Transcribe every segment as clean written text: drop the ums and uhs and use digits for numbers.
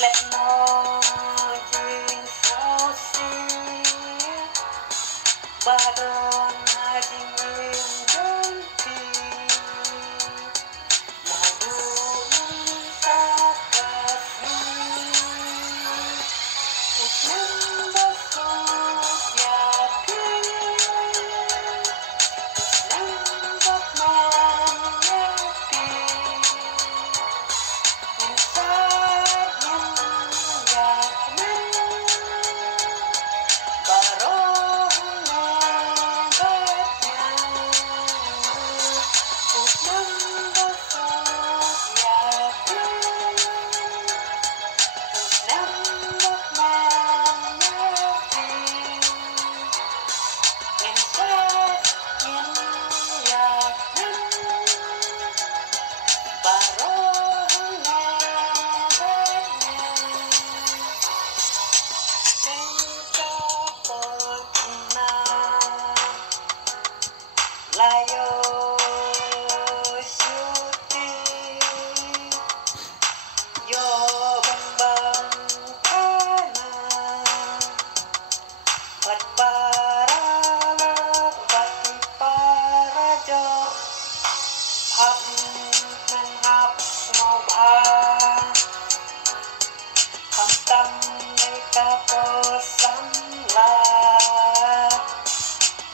Let no dream so see Badon hiding in the tea Madu mentakasih Usman basut yakin Usman bakman yakin Layo syuti yo bang kana bat para bati para jo hap nang hap mau ba kam tam nei ka posan la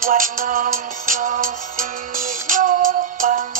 wat nong snow si yo bang